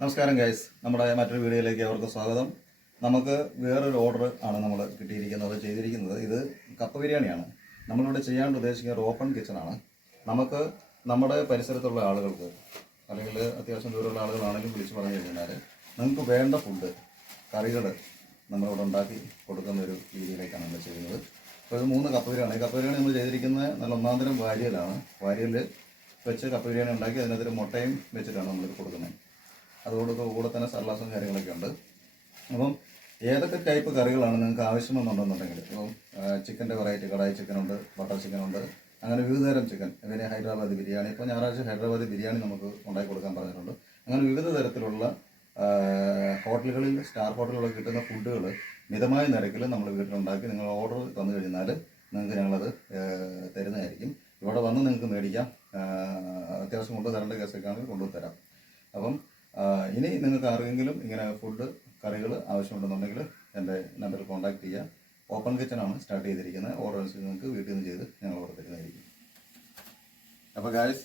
നമസ്കാരം ഗൈസ് നമ്മുടെ മറ്റൊരു വീഡിയോയിലേക്ക് അവർക്ക് സ്വാഗതം. നമുക്ക് വേറൊരു ഓർഡർ ആണ് നമ്മൾ കിട്ടിയിരിക്കുന്നത് ചെയ്തിരിക്കുന്നത്. ഇത് കപ്പ ബിരിയാണിയാണ്. നമ്മളിവിടെ ചെയ്യാൻ ഉദ്ദേശിക്കുന്ന ഒരു ഓപ്പൺ കിച്ചണാണ് നമുക്ക് നമ്മുടെ പരിസരത്തുള്ള ആളുകൾക്ക് അല്ലെങ്കിൽ അത്യാവശ്യം ദൂരമുള്ള ആളുകളാണെങ്കിലും വിളിച്ച് പറഞ്ഞു കഴിഞ്ഞാൽ നിങ്ങൾക്ക് വേണ്ട ഫുഡ് കറികൾ നമ്മളിവിടെ ഉണ്ടാക്കി കൊടുക്കുന്ന ഒരു രീതിയിലേക്കാണ് നമ്മൾ ചെയ്യുന്നത്. അപ്പോൾ ഇത് മൂന്ന് കപ്പ ബിരിയാണി. കപ്പ ബിരിയാണി നമ്മൾ ചെയ്തിരിക്കുന്നത് നല്ല ഒന്നാം തരം വാരിയലാണ്. വാരിയൽ വെച്ച് കപ്പ ബിരിയാണി ഉണ്ടാക്കി അതിനകത്തൊരു മുട്ടയും വെച്ചിട്ടാണ് നമ്മളിത് കൊടുക്കുന്നത്. അതോട് കൂടെ തന്നെ സലാസും കാര്യങ്ങളൊക്കെ ഉണ്ട്. അപ്പം ഏതൊക്കെ ടൈപ്പ് കറികളാണ് നിങ്ങൾക്ക് ആവശ്യമെന്നുണ്ടെന്നുണ്ടെങ്കിൽ ഇപ്പം ചിക്കന്റെ വെറൈറ്റി കടായി ചിക്കനുണ്ട് ബട്ടർ ചിക്കനുണ്ട് അങ്ങനെ വിവിധ തരം ചിക്കൻ പിന്നെ ഹൈദരാബാദ് ബിരിയാണി ഇപ്പോൾ ഞായറാഴ്ച ഹൈദരാബാദ് ബിരിയാണി നമുക്ക് ഉണ്ടാക്കി കൊടുക്കാൻ പറഞ്ഞിട്ടുണ്ട്. അങ്ങനെ വിവിധ തരത്തിലുള്ള ഹോട്ടലുകളിൽ സ്റ്റാർ ഹോട്ടലുകളിൽ കിട്ടുന്ന ഫുഡുകൾ മിതമായ നിരക്കിൽ നമ്മൾ വീട്ടിലുണ്ടാക്കി നിങ്ങൾ ഓർഡർ തന്നു കഴിഞ്ഞാൽ നിങ്ങൾക്ക് ഞങ്ങളത് തരുന്നതായിരിക്കും. ഇവിടെ വന്ന് നിങ്ങൾക്ക് മേടിക്കാം. അത്യാവശ്യം കൊണ്ടു തരേണ്ട കേസൊക്കെ ആണെങ്കിൽ കൊണ്ടുതരാം. അപ്പം ഇനി നിങ്ങൾക്ക് ആർക്കെങ്കിലും ഇങ്ങനെ ഫുഡ് കറികൾ ആവശ്യമുണ്ടെന്നുണ്ടെങ്കിൽ എന്റെ നമ്പറിൽ കോൺടാക്ട് ചെയ്യുക ഓപ്പൺ കിച്ചണാണ് സ്റ്റാർട്ട് ചെയ്തിരിക്കുന്നത്. ഓർഡർ അനുസരിച്ച് നിങ്ങൾക്ക് വീട്ടിൽ നിന്ന് ചെയ്ത് ഞങ്ങൾ ഓർഡർ തരുന്നതായിരിക്കും. അപ്പോൾ ഗായ്സ്